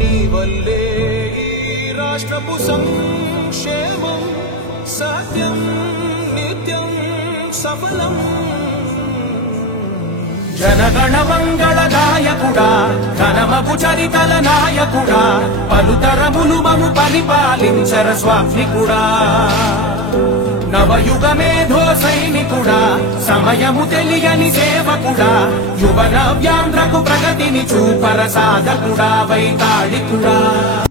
నీ వల్లే ఈ రాష్ట్రపు సంక్షేమం సత్యం నిత్యం సఫలం. జనగణ మంగళ నాయకుడా, ఘనమగు చరితల నాయకుడా, పలుతరములు మము పరిపాలించర స్వామికుడా. నవయుగ మేధో సైనికుడా, సమయము తెలియని సేవకుడా, యువ నవ్యాంధ్రకు ప్రగతిని చూపర సాధకుడా, వైతాళికుడా.